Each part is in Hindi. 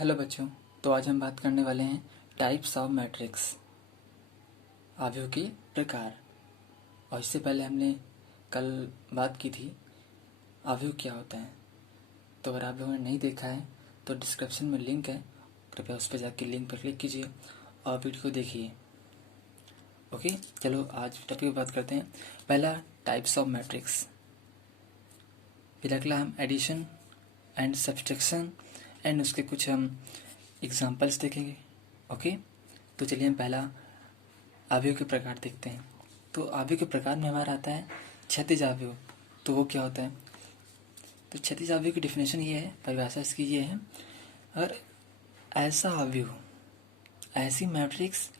हेलो बच्चों। तो आज हम बात करने वाले हैं टाइप्स ऑफ मैट्रिक्स, आव्यूह के प्रकार। और इससे पहले हमने कल बात की थी आव्यूह क्या होता है। तो अगर आप लोगों ने नहीं देखा है तो डिस्क्रिप्शन में लिंक है, कृपया उस पर जाकर लिंक पर क्लिक कीजिए और वीडियो को देखिए। ओके, चलो आज टॉपिक पर बात करते हैं। पहला, टाइप्स ऑफ मैट्रिक्स। फिर अगला हम एडिशन एंड सब्सट्रैक्शन एंड उसके कुछ हम एग्जाम्पल्स देखेंगे। ओके, तो चलिए हम पहला आव्यूह के प्रकार देखते हैं। तो आव्यूह के प्रकार में हमारा आता है क्षैतिज आव्यूह। तो वो क्या होता है? तो क्षैतिज आव्यूह की डेफिनेशन ये है, परिभाषा इसकी ये है, अगर ऐसा आव्यूह, ऐसी मैट्रिक्स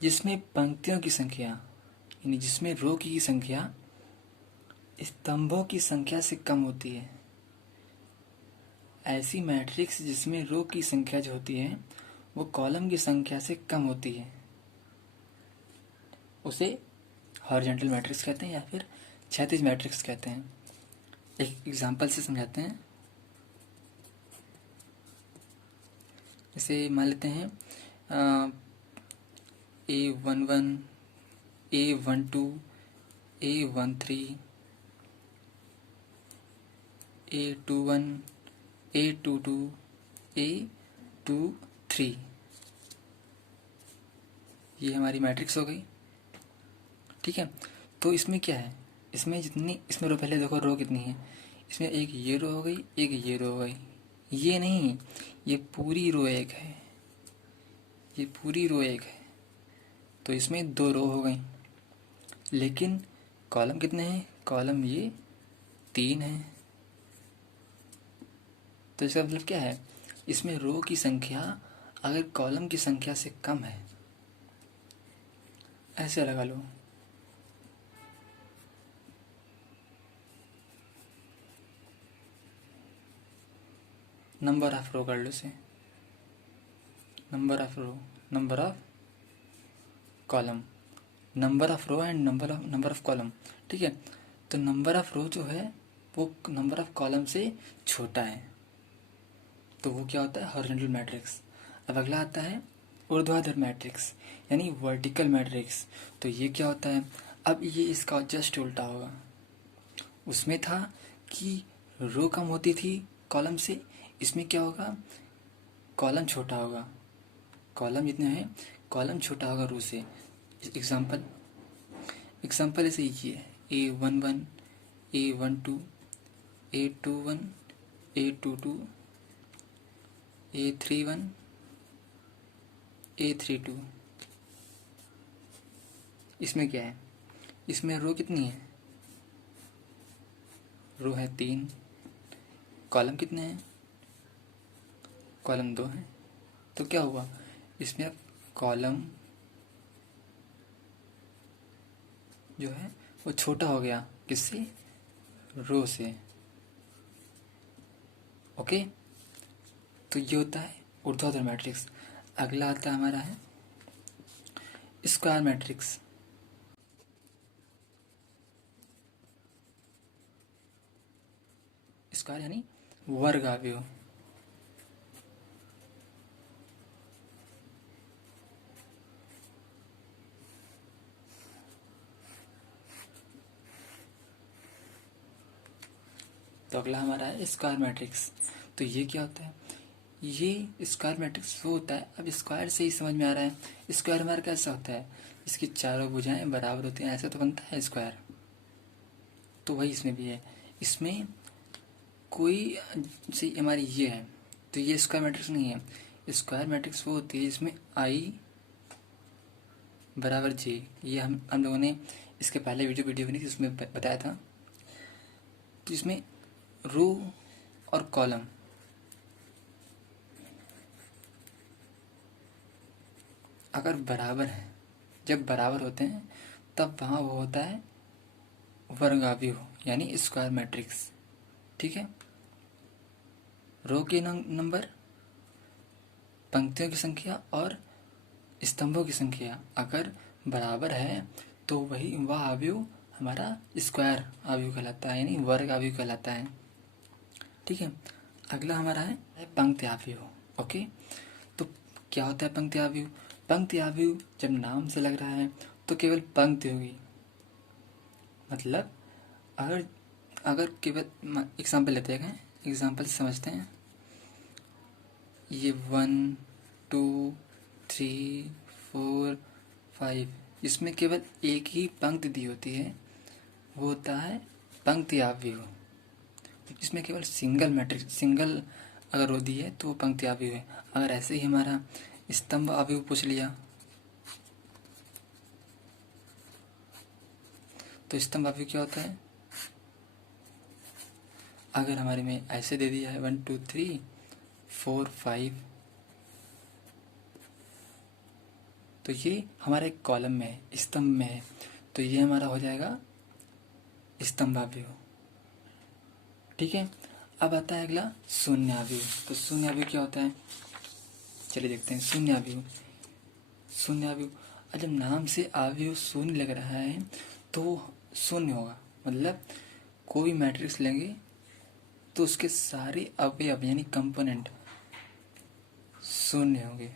जिसमें पंक्तियों की संख्या यानी जिसमें रो की संख्या स्तंभों की संख्या से कम होती है, ऐसी मैट्रिक्स जिसमें रो की संख्या जो होती है वो कॉलम की संख्या से कम होती है, उसे हॉरिजॉन्टल मैट्रिक्स कहते हैं या फिर क्षैतिज मैट्रिक्स कहते हैं। एक एग्जांपल से समझाते हैं। जैसे मान लेते हैं A11, A12, A13, A21, A22, A23। ये हमारी मैट्रिक्स हो गई। ठीक है, तो इसमें क्या है, इसमें रो, पहले देखो रो कितनी है। इसमें एक ये रो हो गई, एक ये रो हो गई। ये नहीं, ये पूरी रो एक है, ये पूरी रो एक है। तो इसमें दो रो हो गई। लेकिन कॉलम कितने हैं? कॉलम ये 3 है। तो इसका मतलब क्या है, इसमें रो की संख्या अगर कॉलम की संख्या से कम है, ऐसे लगा लो। नंबर ऑफ रो कर लो इसे, number of row, number of column, number of row and number of column. ठीक है, तो नंबर ऑफ रो जो है वो नंबर ऑफ कॉलम से छोटा है, तो वो क्या होता है? Horizontal matrix. अब अगला आता है ऊर्ध्वाधर मैट्रिक्स यानी वर्टिकल मैट्रिक्स। तो ये क्या होता है? अब ये इसका जस्ट उल्टा होगा। उसमें था कि रो कम होती थी कॉलम से, इसमें क्या होगा? कॉलम छोटा होगा। कॉलम जितने हैं, कॉलम छोटा होगा रो से। एग्जाम्पल ऐसे ये है, A11, A12, A21, A22, A31, A32। इसमें क्या है? इसमें रो कितनी है? रो है 3। कॉलम कितने हैं? कॉलम 2 हैं। तो क्या हुआ? इसमें अब कॉलम जो है वो छोटा हो गया, किससे? रो से। ओके, तो ये होता है ऊर्ध्वाधर मैट्रिक्स। अगला आता है हमारा है स्क्वायर मैट्रिक्स। स्क्वायर यानी वर्ग आव्यूह। तो अगला हमारा है स्क्वायर मैट्रिक्स। तो ये क्या होता है? ये स्क्वायर मैट्रिक्स वो होता है, अब स्क्वायर से ही समझ में आ रहा है स्क्वायर हमारा कैसा होता है, इसकी चारों भुजाएं बराबर होती हैं, ऐसा तो बनता है स्क्वायर। तो वही इसमें भी है। इसमें कोई से हमारी ये है, तो ये स्क्वायर मैट्रिक्स नहीं है। स्क्वायर मैट्रिक्स वो होती है जिसमें आई बराबर जे। ये हम लोगों ने इसके पहले वीडियो बनी थी उसमें बताया था। तो इसमें रो और कॉलम अगर बराबर है, जब बराबर होते हैं तब वहाँ वो होता है वर्ग आव्यूह यानी स्क्वायर मैट्रिक्स। ठीक है, रो के नंबर, पंक्तियों की संख्या और स्तंभों की संख्या अगर बराबर है तो वह आव्यूह हमारा स्क्वायर आव्यूह कहलाता है यानी वर्ग आव्यूह कहलाता है। ठीक है, अगला हमारा है पंक्ति आव्यूह। ओके, तो क्या होता है पंक्ति आव्यूह? पंक्ति आव्यूह जब नाम से लग रहा है तो केवल पंक्ति होगी। मतलब अगर अगर केवल एग्जाम्पल लेते हैं, एग्जाम्पल से समझते हैं। ये 1 2 3 4 5, इसमें केवल एक ही पंक्ति दी होती है, वो होता है पंक्ति आव्यूह। इसमें केवल सिंगल मैट्रिक्स, सिंगल अगर रो दी है तो वो पंक्ति आव्यूह है। अगर ऐसे ही हमारा स्तंभ आव्यूह पूछ लिया तो स्तंभ आव्यूह क्या होता है? अगर हमारे में ऐसे दे दिया है 1 2 3 4 5, तो ये हमारे कॉलम में है, स्तंभ में है, तो ये हमारा हो जाएगा स्तंभ आव्यूह। ठीक है, अब आता है अगला शून्य आव्यूह। तो शून्य आव्यूह क्या होता है? चलिए देखते हैं शून्य आव्यूह। शून्य आव्यूह, जब नाम से आव्यूह शून्य लग रहा है तो शून्य होगा। मतलब कोई मैट्रिक्स लेंगे तो उसके सारे अवयव यानी कंपोनेंट शून्य होंगे।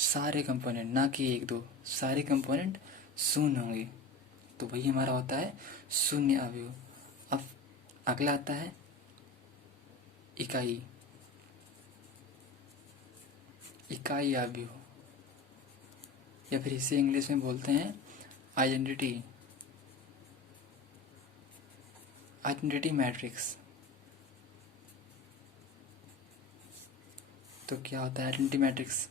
सारे कंपोनेंट, ना कि एक दो, सारे कंपोनेंट शून्य होंगे, तो वही हमारा होता है शून्य आव्यूह। अब अगला आता है इकाई, इकाई आव्यूह, या फिर इसे इंग्लिश में बोलते हैं आइडेंटिटी, आइडेंटिटी मैट्रिक्स। तो क्या होता है आइडेंटिटी मैट्रिक्स?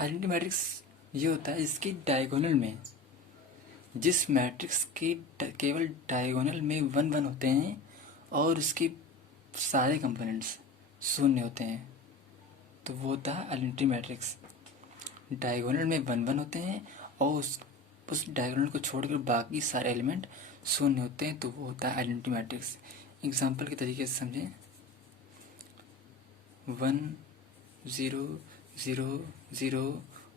आइडेंटिटी मैट्रिक्स ये होता है इसकी डायगोनल में, जिस मैट्रिक्स के केवल डायगोनल में 1 1 होते हैं और उसके सारे कंपोनेंट्स शून्य होते हैं, तो वो होता है आइडेंटिटी मैट्रिक्स। डायगोनल में 1 1 होते हैं और उस डायगोनल को छोड़कर बाकी सारे एलिमेंट शून्य होते हैं, तो वो होता है आइडेंटिटी मैट्रिक्स। एग्जाम्पल के तरीके से समझें। 1 0 0 0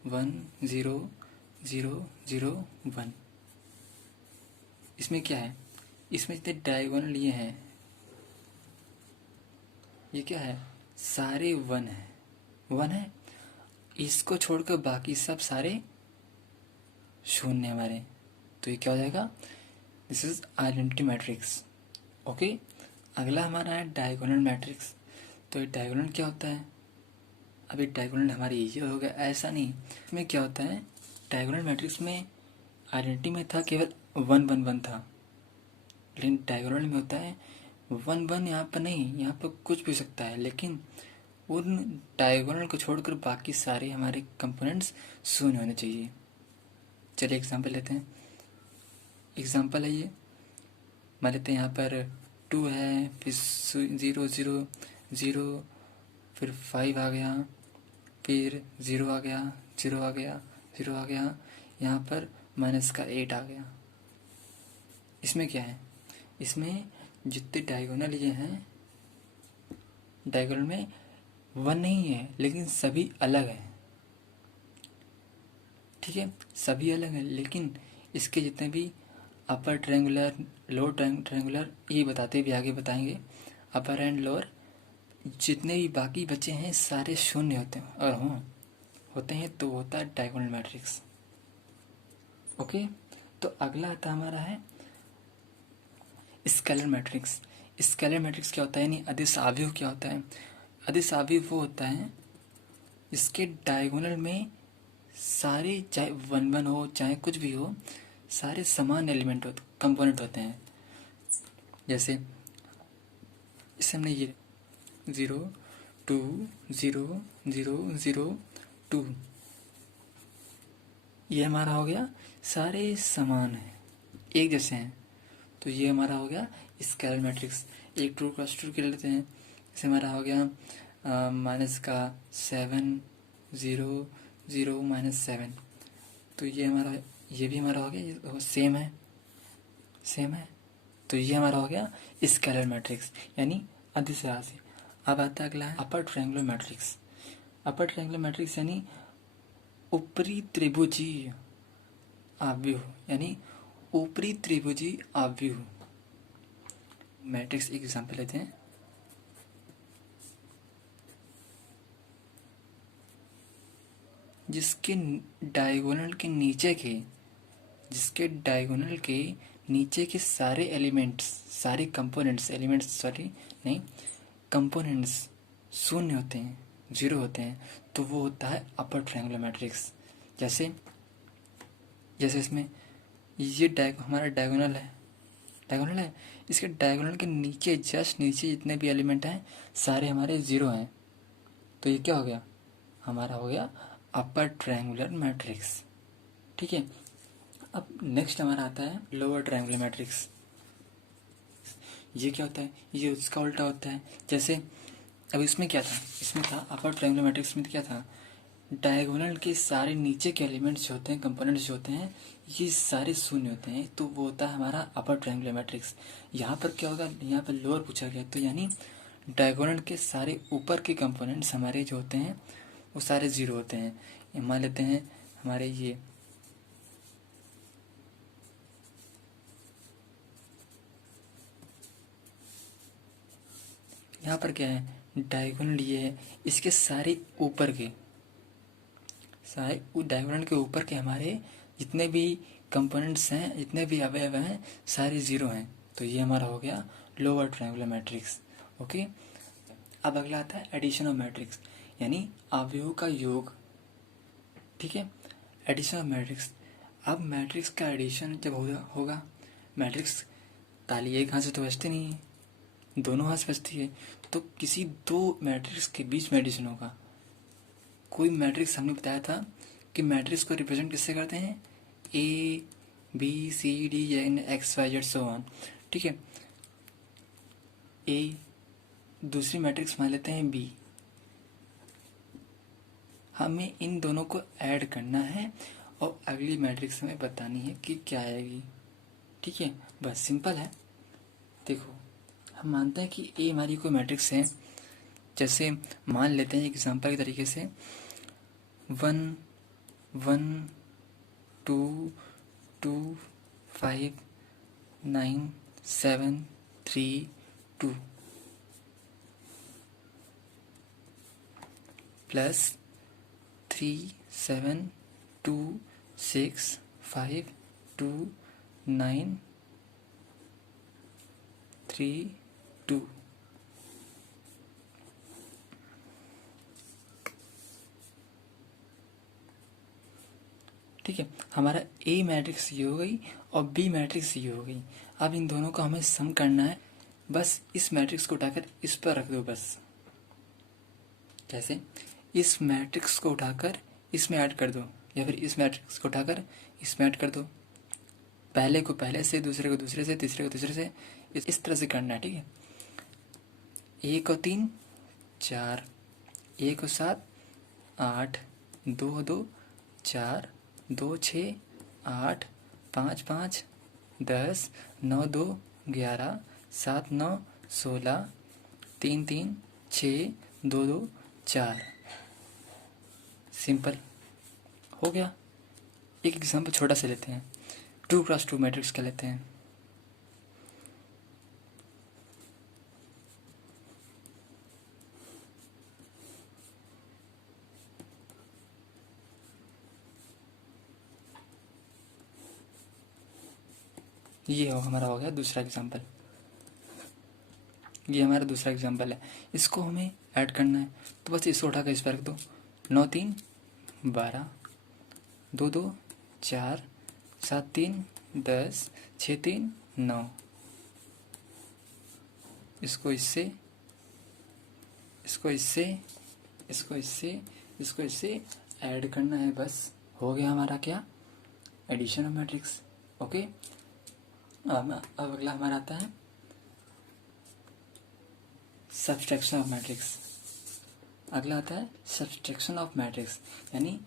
1 0 0 0 1, इसमें क्या है? इसमें जितने डायगोनल ये हैं, ये क्या है? सारे 1 है, 1 है, इसको छोड़कर बाकी सब सारे शून्य हमारे, तो ये क्या हो जाएगा? This is identity matrix. Okay, अगला हमारा है डायगोनल मैट्रिक्स। तो ये डायगोनल क्या होता है? अभी डायगोनल हमारी ये हो गया, ऐसा नहीं। इसमें क्या होता है? डायगोनल मैट्रिक्स में आइडेंटिटी में था केवल 1 1 1 था, लेकिन डायगोनल में होता है 1 1, यहाँ पर नहीं, यहाँ पर कुछ भी हो सकता है, लेकिन उन डायगोनल को छोड़कर बाकी सारे हमारे कंपोनेंट्स शून्य होने चाहिए। चलिए एग्जांपल लेते हैं। एग्जांपल है ये, मान लेते हैं यहाँ पर 2 है, फिर 0 0 0, फिर 5 आ गया, फिर 0 आ गया, 0 आ गया, 0 आ गया, यहाँ पर माइनस का 8 आ गया। इसमें क्या है? इसमें जितने डायगोनल ये हैं, डायगोनल में 1 नहीं है, लेकिन सभी अलग हैं। ठीक है, सभी अलग हैं, लेकिन इसके जितने भी अपर ट्रायंगुलर, लोअर ट्रायंगुलर, ये बताते भी आगे बताएंगे, अपर एंड लोअर जितने भी बाकी बचे हैं सारे शून्य होते हैं, और होते हैं तो होता है डायगोनल मैट्रिक्स। ओके, तो अगला आता हमारा है स्केलर मैट्रिक्स। स्केलर मैट्रिक्स क्या होता है, यानी अदिश आव्यूह क्या होता है? अदिश आव्यूह वो होता है इसके डायगोनल में सारे, चाहे 1 1 हो चाहे कुछ भी हो, सारे समान एलिमेंट होते, कंपोनेंट होते हैं। जैसे इसे हमने ये 0 2 0 0 0 2, ये हमारा हो गया सारे समान हैं, एक जैसे हैं, तो ये हमारा हो गया स्केलर मैट्रिक्स। एक 2 क्रॉस 2 के लेते हैं, जैसे हमारा हो गया माइनस का 7 0 0 -7, तो ये हमारा, ये भी हमारा हो गया, ये सेम है, सेम है, तो ये हमारा हो गया स्केलर मैट्रिक्स यानी अदिश राशि। अब आता है अगला है upper triangular matrix. Upper triangular matrix यानी ऊपरी त्रिभुजीय आव्यूह, यानी ऊपरी त्रिभुजीय आव्यूह। मैट्रिक्स एक एग्जांपल लेते हैं। जिसके डायगोनल के नीचे के जिसके डायगोनल के नीचे के सारे एलिमेंट्स, सारे कंपोनेंट्स, एलिमेंट्स सॉरी नहीं, कंपोनेंट्स शून्य होते हैं, जीरो होते हैं, तो वो होता है अपर ट्रायंगुलर मैट्रिक्स। जैसे जैसे इसमें ये हमारा डायगोनल है, इसके डायगोनल के नीचे, जस्ट नीचे जितने भी एलिमेंट हैं सारे हमारे ज़ीरो हैं, तो ये क्या हो गया, हमारा हो गया अपर ट्रायंगुलर मैट्रिक्स। ठीक है। अब नेक्स्ट हमारा आता है लोअर ट्रायंगुलर मैट्रिक्स। ये क्या होता है, ये उसका उल्टा होता है। जैसे अब इसमें क्या था, इसमें था अपर ट्रायंगुलर मैट्रिक्स में क्या था, डायगोनल के सारे नीचे के एलिमेंट्स जो होते हैं, कंपोनेंट्स जो होते हैं, ये सारे शून्य होते हैं, तो वो होता है हमारा अपर ट्रायंगुलर मैट्रिक्स। यहाँ पर क्या होगा, यहाँ पर लोअर पूछा गया, तो यानी डायगोनल के सारे ऊपर के कंपोनेंट्स हमारे जो होते हैं वो सारे ज़ीरो होते हैं। मान लेते हैं हमारे ये यहाँ पर क्या है, डायगोनल ये है, इसके सारे ऊपर के, सारे डायगोनल के ऊपर के हमारे जितने भी कंपोनेंट्स हैं, जितने भी अवयव हैं, सारे ज़ीरो हैं, तो ये हमारा हो गया लोअर ट्रायंगुलर मैट्रिक्स। ओके। अब अगला आता है एडिशन ऑफ मैट्रिक्स, यानी अवयवों का योग। ठीक है, एडिशन ऑफ मैट्रिक्स। अब मैट्रिक्स का एडिशन जब होगा, मैट्रिक्स ताली एक हाथ से तो बजती नहीं है, दोनों हाथ से बजती है, तो किसी दो मैट्रिक्स के बीच में एडिशन होगा। कोई मैट्रिक्स हमने बताया था कि मैट्रिक्स को रिप्रेजेंट किससे करते हैं, A B C D N X Y Z so on. ठीक है, ए, दूसरी मैट्रिक्स मान लेते हैं बी, हमें इन दोनों को ऐड करना है और अगली मैट्रिक्स हमें बतानी है कि क्या आएगी। ठीक है, बस सिंपल है। देखो, हम मानते हैं कि ए हमारी कोई मैट्रिक्स है, जैसे मान लेते हैं एग्जांपल के तरीके से 1 1 2 2 5 9 7 3 2 प्लस 3 7 2 6 5 2 9 3 2। ठीक है, हमारा ए मैट्रिक्स ये हो गई और बी मैट्रिक्स ये हो गई। अब इन दोनों को हमें सम करना है, बस इस मैट्रिक्स को उठाकर इस पर रख दो बस। कैसे, इस मैट्रिक्स को उठाकर इसमें ऐड कर दो, या फिर इस मैट्रिक्स को उठाकर इसमें ऐड कर दो। पहले को पहले से, दूसरे को दूसरे से, तीसरे को तीसरे से, इस तरह से करना है। ठीक है, 1 और 3 4, 1 और 7 8, 2 2 4, 2 6 8, 5 5 10, 9 2 11, 7 9 16, 3 3 6, 2 2 4। सिंपल हो गया। एक एग्जाम्पल छोटा सा लेते हैं, 2x2 मैट्रिक्स का लेते हैं। ये हमारा हो गया दूसरा एग्जाम्पल, ये हमारा दूसरा एग्जाम्पल है। इसको हमें ऐड करना है, तो बस इसको उठाकर इस पर रख दो। 9 3 12, 2 2 4, 7 3 10, 6 3 9। इसको इससे, इसको इससे, इसको इससे, इसको इससे ऐड करना है, बस हो गया हमारा क्या, एडिशन ऑफ मैट्रिक्स। ओके। अब अगला हमारा आता है सब्सट्रैक्शन ऑफ मैट्रिक्स। अगला आता है सब्सट्रैक्शन ऑफ मैट्रिक्स, यानी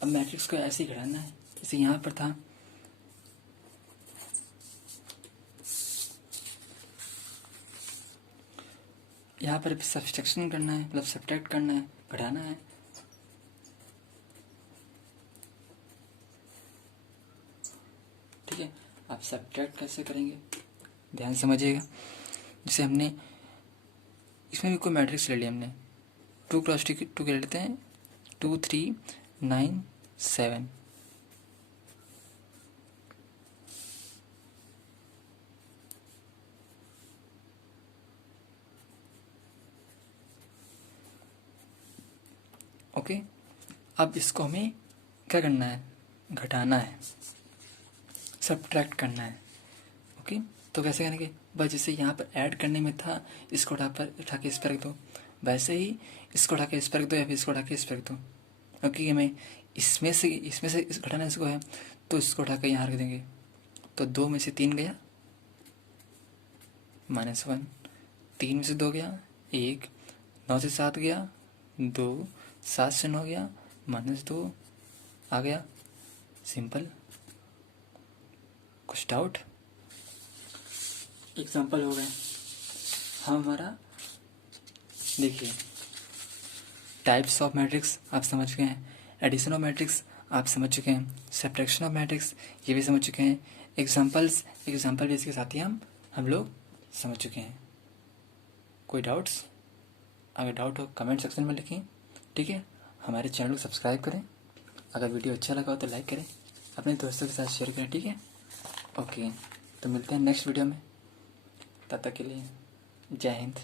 अब मैट्रिक्स को ऐसे ही घटाना है, जैसे यहाँ पर था यहाँ पर सब्सट्रैक्शन करना है, मतलब सब्ट्रैक्ट करना है, घटाना है। ठीक है, आप सब्ट्रैक्ट कैसे करेंगे, ध्यान समझिएगा। जैसे हमने इसमें भी कोई मैट्रिक्स ले लिया हमने, 2 × 2 ले लेते हैं, 2 3 9 7। ओके, अब इसको हमें क्या करना है, घटाना है, सब्ट्रैक्ट करना है। ओके, तो कैसे करेंगे, बस जैसे यहाँ पर ऐड करने में था, इसको उठा के इस पर रख दो, वैसे ही इसको उठा के इस पर रख दो या फिर इसको उठा के इस पर रख दो। क्योंकि हमें इसमें से इस घटाना इसको है, तो इसको उठा के यहाँ रख देंगे। तो 2 में से 3 गया, -1, 3 में से 2 गया 1, 9 से 7 गया 2, 7 से 9 गया -2 आ गया। सिंपल। कुछ डाउट? एग्जाम्पल हो गए हम हमारा। देखिए, टाइप्स ऑफ मैट्रिक्स आप समझ गए हैं, एडिशन ऑफ मैट्रिक्स आप समझ चुके हैं, सब्ट्रैक्शन ऑफ मैट्रिक्स ये भी समझ चुके हैं, एग्जाम्पल बेस के साथ ही हम लोग समझ चुके हैं। कोई डाउट्स? अगर डाउट हो कमेंट सेक्शन में लिखें, ठीक है। हमारे चैनल को सब्सक्राइब करें, अगर वीडियो अच्छा लगा हो तो लाइक करें, अपने दोस्तों के साथ शेयर करें, ठीक है। ओके, तो मिलते हैं नेक्स्ट वीडियो में, तब तक के लिए जय हिंद।